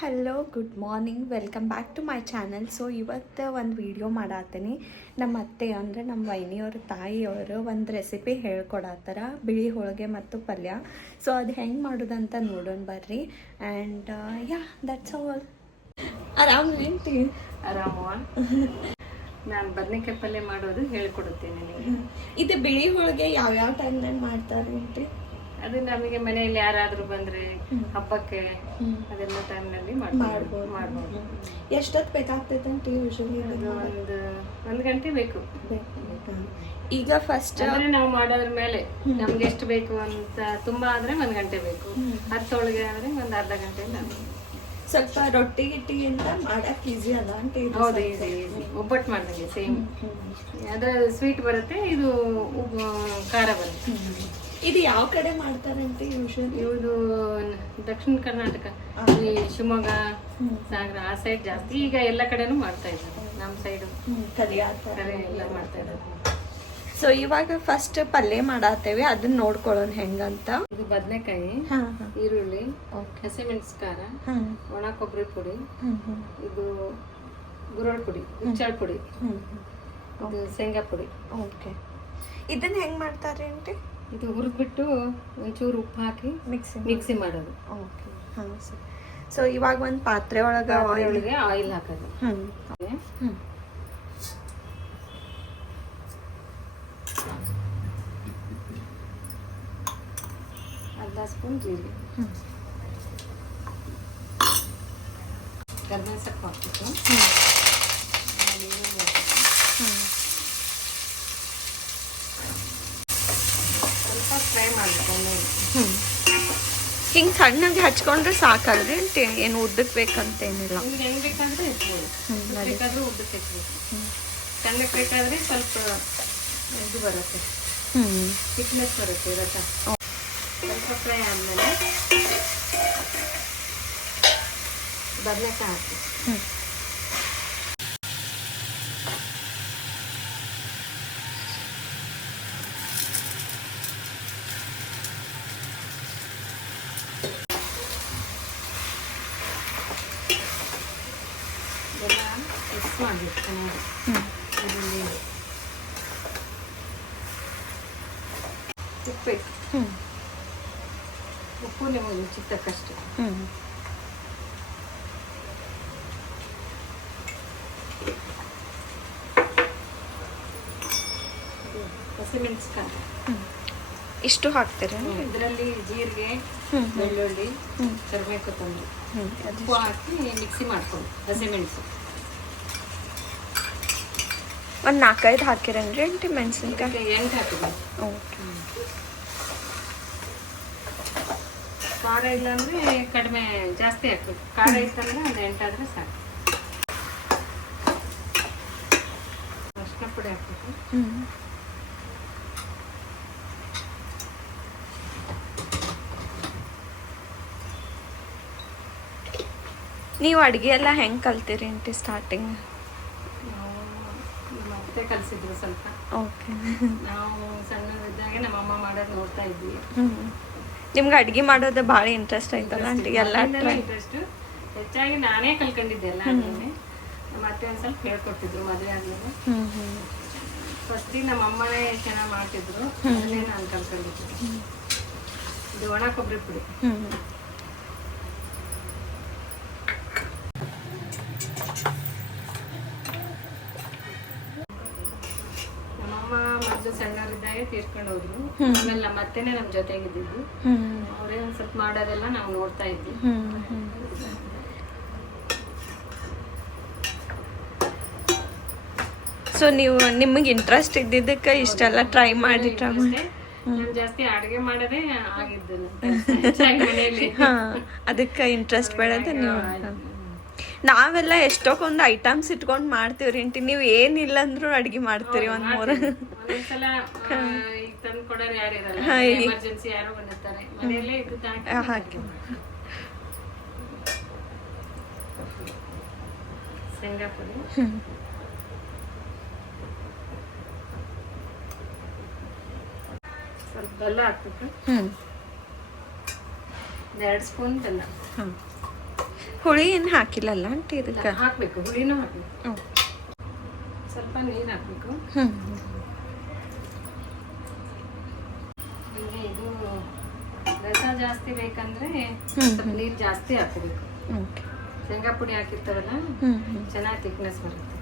Hello good morning welcome back to my channel. So ಇವತ್ತು ಒಂದು video ಮಾಡತ್ತೀನಿ. ನಮ್ಮ ಅತ್ತೆ ಅಂದರೆ ನಮ್ಮ ವೈನಿಯವ್ರ ತಾಯಿಯವರು ಒಂದು ರೆಸಿಪಿ ಹೇಳ್ಕೊಡತ್ತಾರ, ಬಿಳಿ ಹೋಳಿಗೆ ಮತ್ತು ಪಲ್ಯ. ಸೊ ಅದು ಹೆಂಗೆ ಮಾಡೋದಂತ ನೋಡೋಣ ಬರ್ರಿ. And ya that's all. ಆರಾಮೇಂಟಿ? ಆರಾಮ. ನಾನು ಬದನೆಕಾಯಿ ಪಲ್ಯ ಮಾಡೋದು ಹೇಳ್ಕೊಡುತ್ತೇನೆ ನಿಮಗೆ. ಇದು ಬಿಳಿ ಹೋಳಿಗೆ ಯಾವ್ಯಾವ ಟೈಮ್ನಾಗ ಮಾಡ್ತಾರೆ ಅಂಟಿ? ಅದು ನಮಗೆ ಮನೆಯಲ್ಲಿ ಯಾರಾದರೂ ಬಂದರೆ ಹಬ್ಬಕ್ಕೆ ಅದೆಲ್ಲ ಟೈಮ್ನಲ್ಲಿ ಮಾಡ್ಬೋದು. ಎಷ್ಟೊತ್ತು ಬೇಕಾಗ್ತೈತೆ ಅಂಟಿ ಯೂಶಲಿ? ಅದು ಒಂದು ಗಂಟೆ ಬೇಕು. ಈಗ ಫಸ್ಟ್ ನಾವು ಮಾಡೋದ್ರ ಮೇಲೆ ನಮ್ಗೆ ಎಷ್ಟು ಬೇಕು ಅಂತ. ತುಂಬಾ ಆದ್ರೆ 1 ಗಂಟೆ ಬೇಕು. 10 ಹೋಳಿಗೆ ಆದ್ರೆ ಒಂದು ಅರ್ಧ ಗಂಟೆಯಿಂದ. ಸ್ವಲ್ಪ ರೊಟ್ಟಿ ಗಿಟ್ಟಿಗಿಂತ ಮಾಡಕ್ ಈಸಿ ಅದ ಅಂಟಿ? ಹೌದು, ಈಸಿ. ಒಬ್ಬಟ್ಟು ಮಾಡ್ದಂಗೆ ಸೇಮ್. ಅದು ಸ್ವೀಟ್ ಬರುತ್ತೆ, ಇದು ಖಾರ ಬರುತ್ತೆ. ಇದು ಯಾವ ಕಡೆ ಮಾಡ್ತಾರಂತೆ ಯೂಶಲಿ? ಇವುದು ದಕ್ಷಿಣ ಕರ್ನಾಟಕ, ಈ ಶಿವಮೊಗ್ಗ, ಸಾಗರ ಆ ಸೈಡ್ ಜಾಸ್ತಿ. ಈಗ ಎಲ್ಲ ಕಡೆನೂ ಮಾಡ್ತಾ ಇದ್ದಾರೆ. ನಮ್ಮ ಸೈಡು ಕರೆ ಎಲ್ಲ ಮಾಡ್ತಾ ಇದ್ದಾರೆ. ಸೊ ಇವಾಗ ಫಸ್ಟ್ ಪಲ್ಯ ಮಾಡತ್ತೇವೆ, ಅದನ್ನ ನೋಡ್ಕೊಳ್ಳೋಣ ಹೆಂಗಂತ. ಇದು ಬದನೆಕಾಯಿ, ಈರುಳ್ಳಿ, ಹಸಿಮೆಣಸಿನಕಾಯಿ, ಒಣ ಕೊಬ್ಬರಿ ಪುಡಿ, ಇದು ಗುರಳ್ ಪುಡಿ, ಹುಚ್ಚಳ ಪುಡಿ, ಇದು ಶೇಂಗಾ ಪುಡಿ. ಓಕೆ, ಇದನ್ನ ಹೆಂಗ್ ಮಾಡ್ತಾರೆ ಅಂಟಿ? ಇದು ಹುರಿದ್ಬಿಟ್ಟು ಒಂಚೂರು ಉಪ್ಪು ಹಾಕಿ ಮಿಕ್ಸಿ ಮಾಡೋದು. ಓಕೆ, ಹಾಂ ಸರ್. ಸೊ ಇವಾಗ ಒಂದು ಪಾತ್ರೆ ಒಳಗೆ ಆಯಿಲ್ ಹಾಕೋದು. ಅರ್ಧ ಸ್ಪೂನ್ ಜೀರಿಗೆ, ಕರ್ಬೇವಿನ ಸೊಪ್ಪು ಹಾಕ್ಬೇಕು, ಸ್ವಲ್ಪ ಫ್ರೈ ಮಾಡಬೇಕು. ಹಿಂಗೆ ಸಣ್ಣಗೆ ಹಚ್ಕೊಂಡ್ರೆ ಸಾಕಲ್ರಿ ಅಂಟಿ? ಏನು ಉದ್ದಕ್ಕೆ ಬೇಕಂತೇನಿಲ್ಲ. ನಿಮ್ಗೆ ಹೆಂಗೆ ಬೇಕಾದ್ರೆ ಇಟ್ಬೋದು, ಬೇಕಾದ್ರೆ ಉದ್ದಕ್ಕೆ ಇಟ್ಬೇಕು. ಸಣ್ಣಕ್ಕೆ ಬೇಕಾದ್ರೆ ಸ್ವಲ್ಪ ಇದು ಬರುತ್ತೆ, ಥಿಕ್ನೆಸ್ ಬರುತ್ತೆ ರಸ. ಸ್ವಲ್ಪ ಫ್ರೈ ಆದಮೇಲೆ ಬದನೆಕಾಯಿ ಹಾಕಿ. ಎಲ್ಲ ಮಿಕ್ಸ್ ಮಾಡಬೇಕು ಚೆನ್ನಾಗಿ. ಇದರಲ್ಲಿ ಉಪ್ಪಬೇಕು, ಉಪ್ಪು ನಿಮಗೆ ಚಿತ್ತಕ್ಕಷ್ಟೇ. ಹಸಿಮೆಣಸಿನಕಾಯಿ ಇಷ್ಟು ಹಾಕ್ತೀರ? ಇದರಲ್ಲಿ ಜೀರಿಗೆ, ಬೆಳ್ಳುಳ್ಳಿ, ಕರಿಬೇವು, ಕೊತ್ತಂಬರಿ, ಉಪ್ಪು ಹಾಕಿ ಮಿಕ್ಸಿ ಮಾಡ್ಕೊಂಡು ಹಸಿಮೆಣಸು ಒಂದು 4-5 ಹಾಕಿರಂದ್ರಿ ಅಂಟಿ ಮೆಣಸಿನ್ಕಾಯಿ? 8 ಹಾಕಿದ್ವಿ. ಓಕೆ. ಖಾರ ಇಲ್ಲಾಂದ್ರೆ ಕಡಿಮೆ ಜಾಸ್ತಿ ಹಾಕ್ಬೇಕು. ಖಾರ ಇತ್ತಂದ್ರೆ ಒಂದು 8 ಆದ್ರೆ ಸಾಕು. ಅರಿಶಿನ ಪುಡಿ ಹಾಕ್ಬೇಕು. ನೀವು ಅಡುಗೆ ಎಲ್ಲ ಹೆಂಗೆ ಕಲ್ತೀರಿ ಅಂಟಿ ಸ್ಟಾರ್ಟಿಂಗ್? ನಾವು ಮತ್ತೆ ಕಲಿಸಿದ್ರು ಸ್ವಲ್ಪ. ಓಕೆ. ನಾವು ಸಣ್ಣದಿದ್ದಾಗೆ ನಮ್ಮಮ್ಮ ಮಾಡೋದು ನೋಡ್ತಾ ಇದ್ವಿ. ನಿಮ್ಗೆ ಅಡುಗೆ ಮಾಡೋದು ಭಾಳ ಇಂಟ್ರೆಸ್ಟ್ ಆಯ್ತಲ್ಲ ಅಂಟಿ? ಎಲ್ಲ ಇಂಟ್ರೆಸ್ಟ್. ಹೆಚ್ಚಾಗಿ ನಾನೇ ಕಲ್ಕೊಂಡಿದ್ದೆ ಎಲ್ಲ. ಮತ್ತೆ ಒಂದು ಸ್ವಲ್ಪ ಹೇಳ್ಕೊಡ್ತಿದ್ರು ಮದುವೆ ಆದ್ಮೇಲೆ. ಫಸ್ಟಿಗೆ ನಮ್ಮಮ್ಮನೇ ಚೆನ್ನಾಗಿ ಮಾಡ್ತಿದ್ರು, ಅದನ್ನೇ ನಾನು ಕಲ್ಕೊಂಡಿದ್ದೆ. ಇದು ಒಣ ಕೊಬ್ಬರಿ ಪುಡಿ, ಮೊದಲು ಸಣ್ಣವರಿದ್ದಾಗೆ ತೀರ್ಕೊಂಡು ಹೋದ್ರು. ಆಮೇಲೆ ನಮ್ಮ ಅತ್ತೆನೇ ನಮ್ಮ ಜೊತೆಗಿದ್ದು, ಅವರೇ ಒಂದ್ ಸ್ವಲ್ಪ ಮಾಡೋದೆಲ್ಲ ನಾವು ನೋಡ್ತಾ ಇದ್ವಿ. ಸೊ ನೀವು ನಿಮಗೆ ಇಂಟ್ರೆಸ್ಟ್ ಇದ್ದಿದ್ದಕ್ಕೆ ಇಷ್ಟೆಲ್ಲ ಟ್ರೈ ಮಾಡಿ ನಾನು ಜಾಸ್ತಿ ಅಡುಗೆ ಮಾಡೋದೇ ಆಗಿದ್ದು ಮನೆಯಲ್ಲಿ. ಅದಕ್ಕೆ ಇಂಟ್ರೆಸ್ಟ್ ಬೆಳೆದ ನೀವು. ನಾವೆಲ್ಲ ಎಷ್ಟೊಂದು ಐಟಮ್ಸ್ ಇಟ್ಕೊಂಡು ಮಾಡ್ತೀವ್ರಿ ಅಂಟಿ, ನೀವು ಏನಿಲ್ಲ ಅಂದ್ರೂ ಅಡ್ಗೆ ಮಾಡ್ತೀರಿ. ಒಂದ್ 3 ಒಂದ್ಸಲ ತಂದು ಕೊಡೋರು ಯಾರು ಇರಲ್ಲ, ಎಮರ್ಜೆನ್ಸಿ ಯಾರೋ ಬಂದಿರ್ತಾರೆ, ಮನೆಯಲ್ಲೇ ಇದ್ದು ಹಾಕಿ. ಶೇಂಗಾ ಪುಡಿ, ಸ್ವಲ್ಪ ಬೆಲ್ಲ ಹಾಕ್ಬೇಕು. 2 ಸ್ಪೂನ್ ಬೆಲ್ಲ. ಹುಳಿ ಏನು ಹಾಕಿಲ್ಲಲ್ಲ ಆಂಟಿ ಇದಕ್ಕೆ? ಹಾಕಬೇಕು, ಹುಳಿನೂ ಹಾಕಬೇಕು. ಹ್ಞೂ ಸ್ವಲ್ಪ ನೀರು ಹಾಕಬೇಕು. ಹ್ಞೂ ನಿಮಗೆ ಇದು ರಸ ಜಾಸ್ತಿ ಬೇಕಂದ್ರೆ ಸ್ವಲ್ಪ ನೀರು ಜಾಸ್ತಿ ಹಾಕಬೇಕು. ಓಕೆ. ಶೇಂಗಾ ಪುಡಿ ಹಾಕಿರ್ತಾರಲ್ಲ, ಚೆನ್ನಾಗಿ ಥಿಕ್ನೆಸ್ ಬರುತ್ತೆ.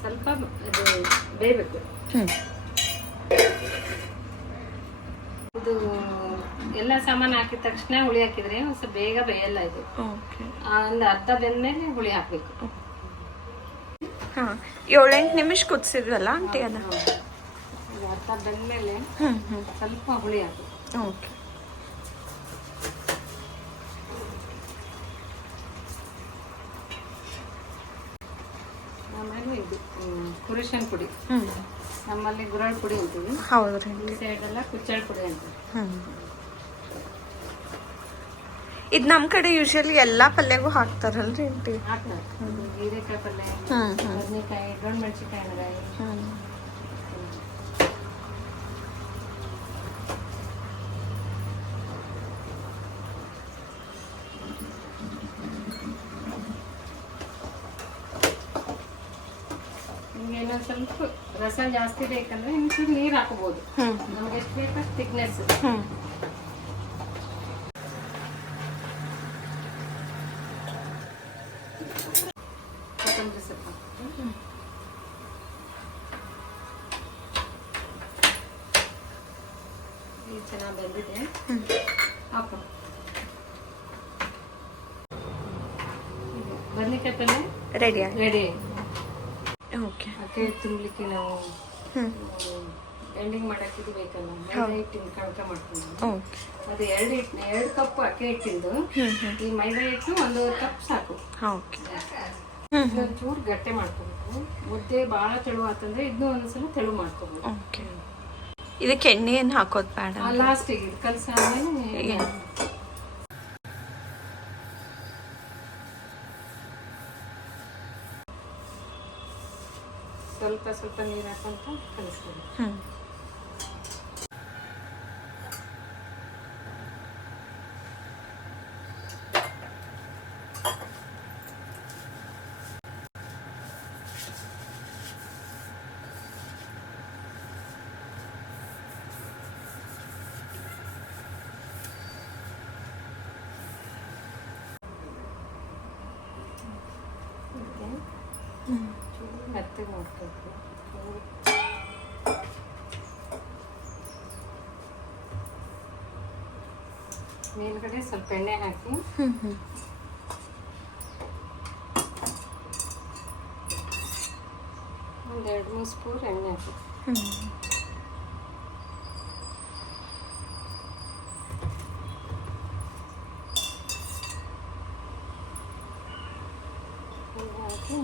ಸ್ವಲ್ಪ ಅದು ಬೇಯಬೇಕು. ಇದು ಎಲ್ಲ ಸಾಮಾನು ಹಾಕಿದ ತಕ್ಷಣ ಹುಳಿ ಹಾಕಿದ್ರೆ ಒಂದು ಸ್ವಲ್ಪ ಬೇಗ ಬೇಯಲ್ಲ ಇದು. ಒಂದು ಅರ್ಧ ಬೆಂದ್ಮೇಲೆ ಹುಳಿ ಹಾಕಬೇಕು. ಹಾಂ 7-8 ನಿಮಿಷ ಕುದಿಸಿದ್ವಲ್ಲ ಆಂಟಿ ಅದ? ಅರ್ಧ ಬೆಂದ್ಮೇಲೆ ಸ್ವಲ್ಪ ಹುಳಿ ಹಾಕಬೇಕು. ಓಕೆ. ಆಮೇಲೆ ಇದು ಕುರುಶನ್ ಪುಡಿ, ನಮ್ಮಲ್ಲಿ ಗುರಾಳ್ ಪುಡಿ ಅಂತೀವಿ. ಹೌದ್ರಿ. ಈ ಸೈಡ್ ಎಲ್ಲ ಕುಚ್ಚಳ್ ಪುಡಿ ಅಂತೀವಿ. ಇದು ನಮ್ಮ ಕಡೆ ಯೂಶಲಿ ಎಲ್ಲಾ ಪಲ್ಯಗೂ ಹಾಕ್ತಾರಲ್ರಿ ಆಂಟಿ? ಹಾಕ್ತಾರೆ. ಹೀರೆಕಾಯಿ ಪಲ್ಯ, ಬದನೆಕಾಯಿ, ದೊಡ್ಡ ಮೆಣಸಿನಕಾಯಿ ಎಣ್ಣೆಗಾಯಿ. ನಿಮ್ಗೆ ಇನ್ನೊಂದು ಸ್ವಲ್ಪ ರಸ ಜಾಸ್ತಿ ಬೇಕಂದ್ರೆ ಇನ್ನೊಂದು ನೀರು ಹಾಕಬಹುದು. ನಮ್ಗೆ ಎಷ್ಟು ಬೇಕು ಅಷ್ಟು ಥಿಕ್ನೆಸ್. ಕೊತ್ತಂಬರಿ ಸೊಪ್ಪು ಇದು ಚೆನ್ನಾಗಿ ಬೆಂದಿದೆ, ಹಾಕೋಣ. ಬದನೆಕಾಯಿ ಪಲ್ಯ ರೆಡಿ. ಓಕೆ. ಅಕ್ಕಿ ತುಂಬಲಿಕ್ಕೆ ನಾವು ಎಂಡಿಂಗ್ ಮಾಡಕ್ಕೆ ಇದು ಬೇಕಲ್ಲ, ಮೈದಾ ಹಿಟ್ಟಿನ ಕಣಕ ಮಾಡ್ತೀವಿ. ಅದು 2 ಕಪ್ ಅಕ್ಕಿ ಹಿಟ್ಟಿಂದು, ಈ ಮೈದಾ ಹಿಟ್ಟು 1.5 ಕಪ್ ಸಾಕು. ಚೂರು ಗಟ್ಟೆ ಮಾಡ್ಕೋಬೇಕು. ಮುದ್ದೆ ಭಾಳ ತೆಳು ಆತಂದ್ರೆ ಇದನ್ನು ಒಂದ್ಸಲ ತೆಳು ಮಾಡ್ಕೋಬೇಕು. ಇದಕ್ಕೆ ಎಣ್ಣೆ ಏನು ಹಾಕೋದು ಬೇಡ? ಲಾಸ್ಟಿಗೆ ಇದು ಕಲಸಾದ್ಮೇಲೆ ಸ್ವಲ್ಪ ನೀರು ಹಾಕೊಂತ ಕಲಿಸ್ತೀವಿ. ಮೆತ್ತಗೆ ಮಾಡ್ಬೇಕು. ಮೇಲ್ಗಡೆ ಸ್ವಲ್ಪ ಎಣ್ಣೆ ಹಾಕಿ ಒಂದು 2-3 ಸ್ಪೂನ್ ಎಣ್ಣೆ ಹಾಕಿ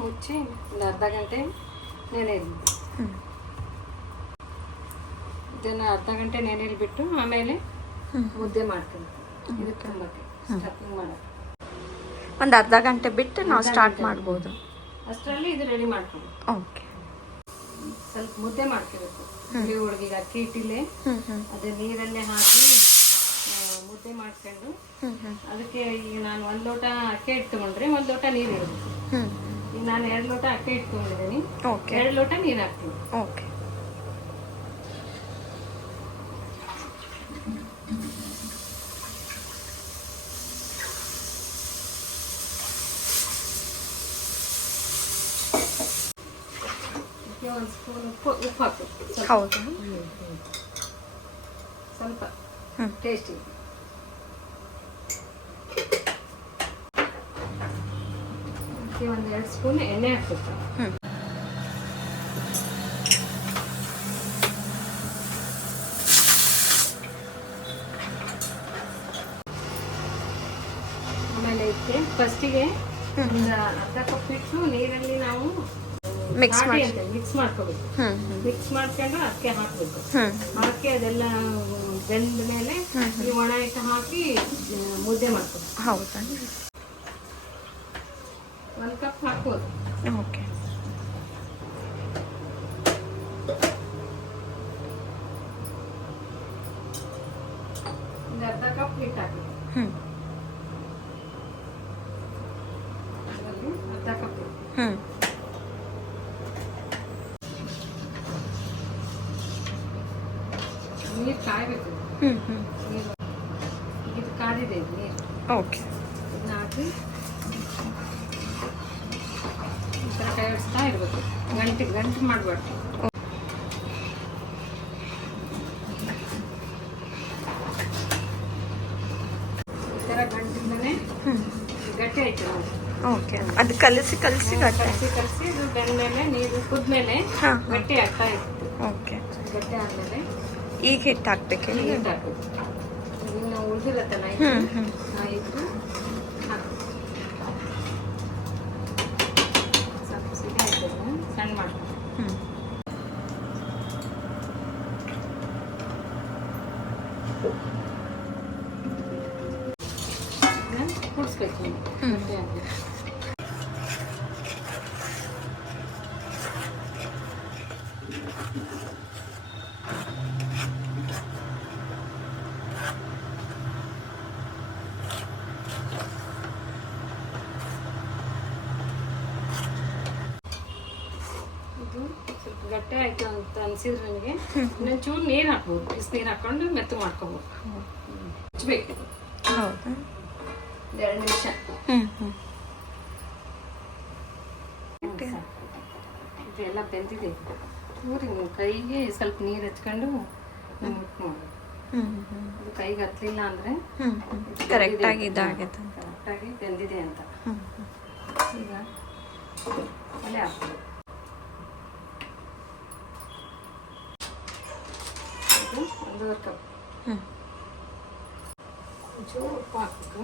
ಮುಚ್ಚಿ ಒಂದು ಅರ್ಧ ಗಂಟೆ ನೆನೆಯಿರಿ. ಇದನ್ನು ಅರ್ಧ ಗಂಟೆ ನೆನೆಯಲ್ಲಿ ಬಿಟ್ಟು ಆಮೇಲೆ ಮುದ್ದೆ ಮಾಡ್ತೀನಿ. ಇದಕ್ಕೆ ತುಂಬಕ್ಕೆ ಸ್ಟಫಿಂಗ್ ಮಾಡೋದು ಒಂದು ಅರ್ಧ ಗಂಟೆ ಬಿಟ್ಟು ನಾವು ಸ್ಟಾರ್ಟ್ ಮಾಡ್ಬೋದು. ಅಷ್ಟರಲ್ಲಿ ಇದು ರೆಡಿ ಮಾಡ್ಕೊಂಡು ಓಕೆ. ಸ್ವಲ್ಪ ಮುದ್ದೆ ಮಾಡ್ಕೋಬೇಕು. ಹುಳಿ ಹೋಳಿಗೆಗೆ ಅಕ್ಕಿ ಹಿಟ್ಟಿಲೆ ಅದೇ ನೀರಲ್ಲೇ ಹಾಕಿ ಮುದ್ದೆ ಮಾಡ್ಕೊಂಡು ಅದಕ್ಕೆ ಈಗ ನಾನು 1 ಲೋಟ ಅಕ್ಕಿ ಹಿಟ್ಟು ತಗೊಂಡ್ರೆ 1 ಲೋಟ ನೀರು ಇಡಬೇಕು. ಈಗ ನಾನು 2 ಲೋಟ ಅಕ್ಕಿ ಹಿಟ್ಟು ತಗೊಂಡಿದ್ದೀನಿ, 2 ಲೋಟ ನೀರು ಹಾಕ್ತೀನಿ. ಓಕೆ. ಒಂದು ಸ್ಪೂನ್ ಉಪ್ಪು ಹಾಕು. ಹೌದಾ? ಸ್ವಲ್ಪ ಟೇಸ್ಟಿಗೆ. ಒಂದು 2 ಸ್ಪೂನ್ ಎಣ್ಣೆ ಹಾಕ್ಬೇಕು. ಆಮೇಲೆ ಇದಕ್ಕೆ ಫಸ್ಟಿಗೆ ಒಂದು ಅರ್ಧ ಕಪ್ ಇಟ್ಟು ನೀರಲ್ಲಿ ನಾವು ಮಿಕ್ಸ್ ಮಾಡ್ಕೋಬೇಕು. ಮಿಕ್ಸ್ ಮಾಡ್ಕೊಂಡು ಅದಕ್ಕೆ ಹಾಕ್ಬೇಕು. ಹಾಕಿ ಅದೆಲ್ಲ ಬೆಂದ ಮೇಲೆ ಈ ಒಣ ಹಿಟ್ಟು ಹಾಕಿ ಮುದ್ದೆ ಮಾಡ್ಕೋಬೇಕು. ಹೌದಾ? 1 ಕಪ್ ಹಾಕ್ಬೋದು. ಓಕೆ. ಒಂದು ಅರ್ಧ ಕಪ್ ಹಿಟ್ಟು ಹಾಕಿ ನೀರಲ್ಲಿ ಅರ್ಧ ಕಪ್ ಹ್ಞೂ ನೀರು ಕಾಯಬೇಕು. ಹ್ಞೂ ಹ್ಞೂ ನೀರು ಇದು ಕಾದಿದೆ ಇದು ನೀರು. ಓಕೆ. ಇದನ್ನ ಹಾಕಿ ಈ ಥರ ಕೈ ಆಡಿಸ್ತಾ ಇರಬೇಕು. ಗಂಟು ಮಾಡಬಾರ್ದು. ಈ ಥರ ಗಂಟಿಂದನೇ ಗಟ್ಟಿ ಆಯ್ತು ನೋಡಿ. ಓಕೆ, ಅದು ಕಲಸಿ ಕಲಸಿ ಇದು ಬೆಂದ್ಮೇಲೆ ನೀರು ಕುದ್ಮೇಲೆ ಗಟ್ಟಿ ಆಗ್ತಾ ಇತ್ತು. ಓಕೆ, ಗಟ್ಟಿ ಆದಮೇಲೆ ಈಗ ಹಿಟ್ಟು ಹಾಕ್ಬೇಕು. ಹಿಟ್ಟು ಹಾಕಬೇಕು. ಇನ್ನು ಉಳಿದಿರತ್ತಲ್ಲ ಹಿಟ್ಟು ಹಾಕು. ಸ್ವಲ್ಪ ಸಿಡಿ ಆಯ್ತದೆ, ಸಣ್ಣ ಮಾಡ್ಬೇಕು. ಕುಡಿಸ್ಬೇಕು ಗಟ್ಟಿ ಆಗಬೇಕು. ಇದು ಸ್ವಲ್ಪ ಗಟ್ಟಿ ಆಯ್ತು ಅಂತ ಅನ್ಸಿದ್ರೆ ನನಗೆ ಇನ್ನೊಂದು ಚೂರು ನೀರು ಹಾಕ್ಬೋದು. ಬಿಸಿ ನೀರು ಹಾಕೊಂಡು ಮೆತ್ತು ಮಾಡ್ಕೊಬೋದು. ಹಚ್ಬೇಕು. ಹೌದಾ? 2 ನಿಮಿಷ. ಇದೆಲ್ಲ ಬೆಂದಿದೆ. ಊರಿ ಕೈಗೆ ಸ್ವಲ್ಪ ನೀರು ಹಚ್ಕೊಂಡು ಮುಟ್ಟು ನೋಡಿ. ಅದು ಕೈಗೆ ಹತ್ತಲಿಲ್ಲ ಅಂದರೆ ಕರೆಕ್ಟಾಗಿ ಇದಾಗೈತೆ. ಕರೆಕ್ಟಾಗಿ ಬೆಂದಿದೆ ಅಂತ. ಈಗ ಒಲೆ ಹಾಕ್ಬೋದು. ಇದು 1.5 ಕಪ್. ಒಂಚೂರು ಉಪ್ಪು ಹಾಕ್ಬೇಕು.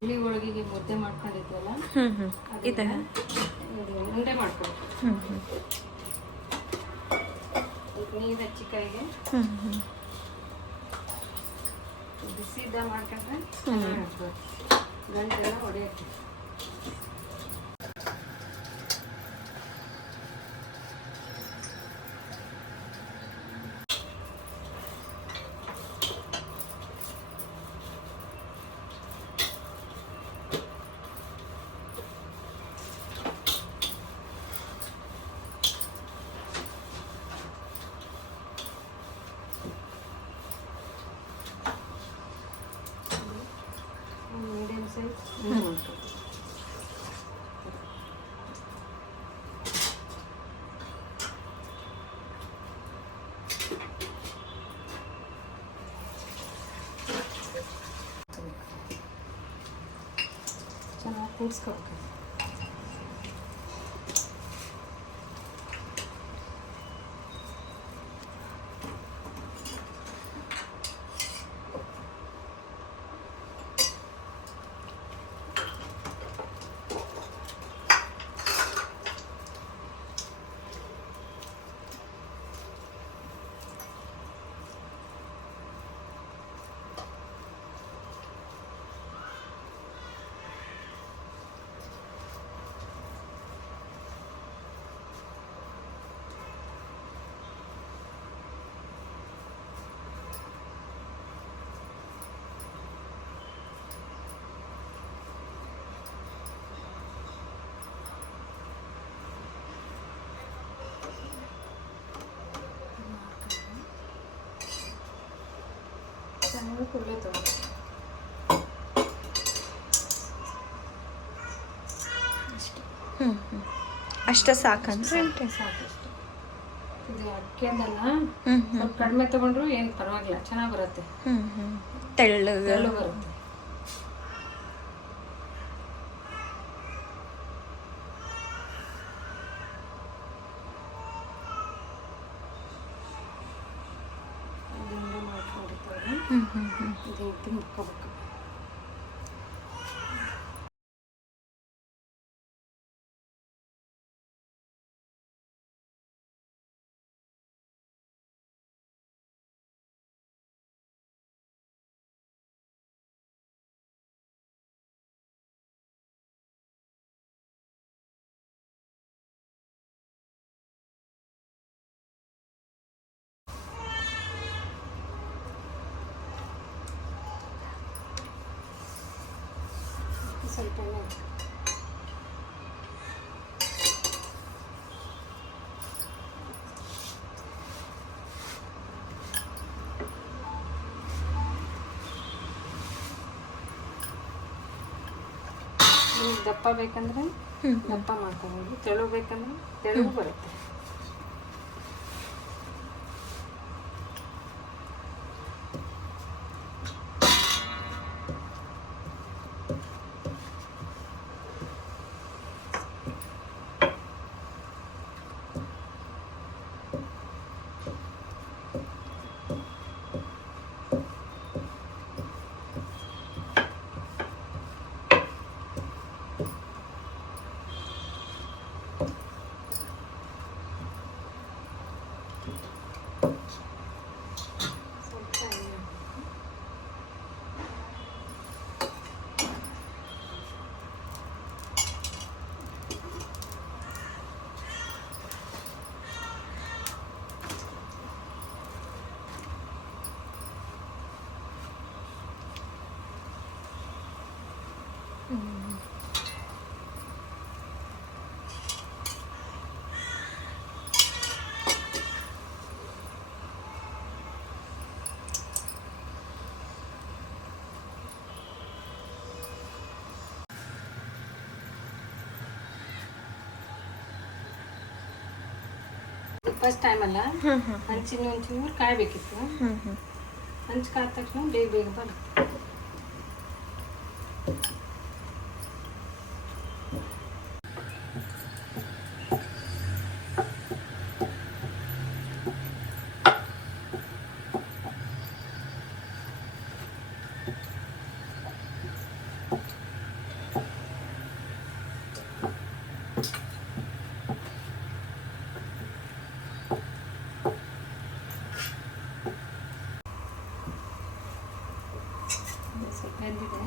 ಇಡ್ಲಿ ಒಳಗಿಗೆ ಮುದ್ದೆ ಮಾಡ್ಕೊಂಡಿದ್ವಲ್ಲ ಉಂಡೆ ಮಾಡ್ಕೊಬೇಕು. ನೀರು ಹಚ್ಚಿ ಕೈಗೆ ಬಿಸಿದ ಮಾಡ್ಕೊಂಡ್ರೆ ಚೆನ್ನಾಗಿ ಗಂಟೆಲ್ಲ ಹೊಡೆಯಕ್ಕೆ. ಮೀಡಿಯಮ್ ಸೈಜ್ ಮಾಡ್ಕೊಬೇಕು. ಚೆನ್ನಾಗಿ ಕೂಡಿಸ್ಕೊಬೇಕು. ಚೆನ್ನಾಗಿ ಕುದಿತವೆ. ಅಷ್ಟೇ ಸಾಕಂದ್ರೆ ಸಾಕಷ್ಟು. ಇದು ಅಕ್ಕಿಯದಲ್ಲ ಸ್ವಲ್ಪ ಕಡಿಮೆ ತಗೊಂಡ್ರು ಏನು ಪರವಾಗಿಲ್ಲ, ಚೆನ್ನಾಗಿ ಬರುತ್ತೆ. ತೆಳ್ಳಗೆ ಬರುತ್ತೆ. ಉಂಡೆ ಮಾಡ್ಕೊಂಡಿರ್ತಾರೆ. ಇದು ಮುಕ್ಕೋಬೇಕು. ಸ್ವಲ್ಪ ದಪ್ಪ ಬೇಕಂದ್ರೆ ದಪ್ಪ ಮಾಡ್ಕೊಬೋದು, ತೆಳು ಬೇಕಂದ್ರೆ ತೆಳು ಬರುತ್ತೆ. ಫಸ್ಟ್ ಟೈಮ್ ಅಲ್ಲ, ಹಂಚಿನ ಒಂಚೂರು ಕಾಯಬೇಕಿತ್ತು. ಹಂಚು ಕಾದ ತಕ್ಷಣ ಬೇಗ ಬೇಗ ಬರುತ್ತೆ. ಸ್ವಲ್ಪ ಬೆಂದಿದೆ.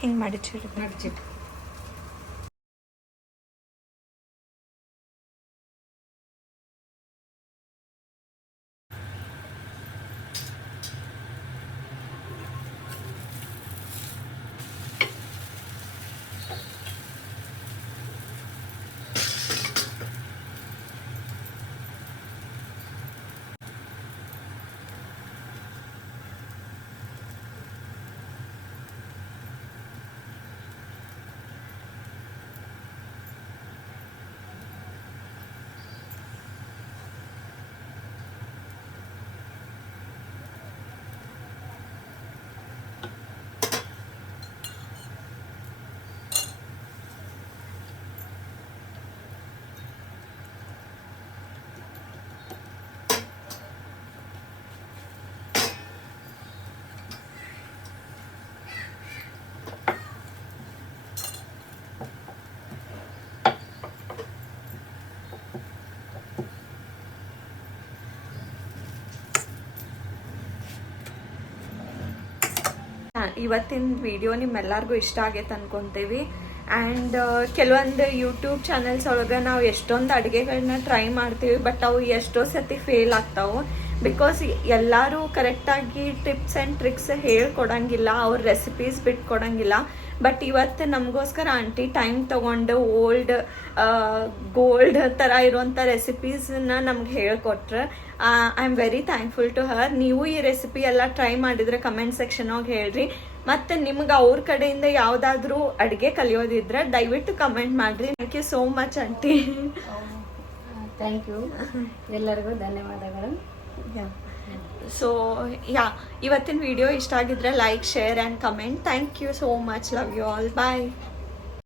ಹಿಂಗೆ ಮಡಚಿಡು. ಇವತ್ತಿನ ವಿಡಿಯೋ ನಿಮ್ಮೆಲ್ಲರಿಗೂ ಇಷ್ಟ ಆಗೈತೆ ಅನ್ಕೊಂತೀವಿ. ಆ್ಯಂಡ್ ಕೆಲವೊಂದು ಯೂಟ್ಯೂಬ್ ಚಾನಲ್ಸ್ ಒಳಗೆ ನಾವು ಎಷ್ಟೊಂದು ಅಡುಗೆಗಳನ್ನ ಟ್ರೈ ಮಾಡ್ತೀವಿ, ಬಟ್ ಅವು ಎಷ್ಟೋ ಸತಿ ಫೇಲ್ ಆಗ್ತಾವೆ. ಬಿಕಾಸ್ ಎಲ್ಲರೂ ಕರೆಕ್ಟಾಗಿ ಟಿಪ್ಸ್ ಆ್ಯಂಡ್ ಟ್ರಿಕ್ಸ್ ಹೇಳ್ಕೊಡಂಗಿಲ್ಲ, ಅವ್ರ ರೆಸಿಪೀಸ್ ಬಿಟ್ಕೊಡಂಗಿಲ್ಲ. ಬಟ್ ಇವತ್ತು ನಮಗೋಸ್ಕರ ಆಂಟಿ ಟೈಮ್ ತೊಗೊಂಡು ಗೋಲ್ಡ್ ಥರ ಇರುವಂಥ ರೆಸಿಪೀಸನ್ನ ನಮ್ಗೆ ಹೇಳ್ಕೊಟ್ರೆ I am very thankful to her. ನೀವು ಈ ರೆಸಿಪಿ ಎಲ್ಲ ಟ್ರೈ ಮಾಡಿದರೆ ಕಮೆಂಟ್ ಸೆಕ್ಷನಾಗ ಹೇಳ್ರಿ. ಮತ್ತು ನಿಮ್ಗೆ ಅವ್ರ ಕಡೆಯಿಂದ ಯಾವುದಾದ್ರೂ ಅಡುಗೆ ಕಲಿಯೋದಿದ್ರೆ ದಯವಿಟ್ಟು ಕಮೆಂಟ್ ಮಾಡಿರಿ. Thank you so much aunty. Thank you, ಎಲ್ಲರಿಗೂ ಧನ್ಯವಾದಗಳು. ಸೊ ಇವತ್ತಿನ ವಿಡಿಯೋ ಇಷ್ಟ ಆಗಿದ್ರೆ like, share and comment. Thank you so much. Love you all. Bye.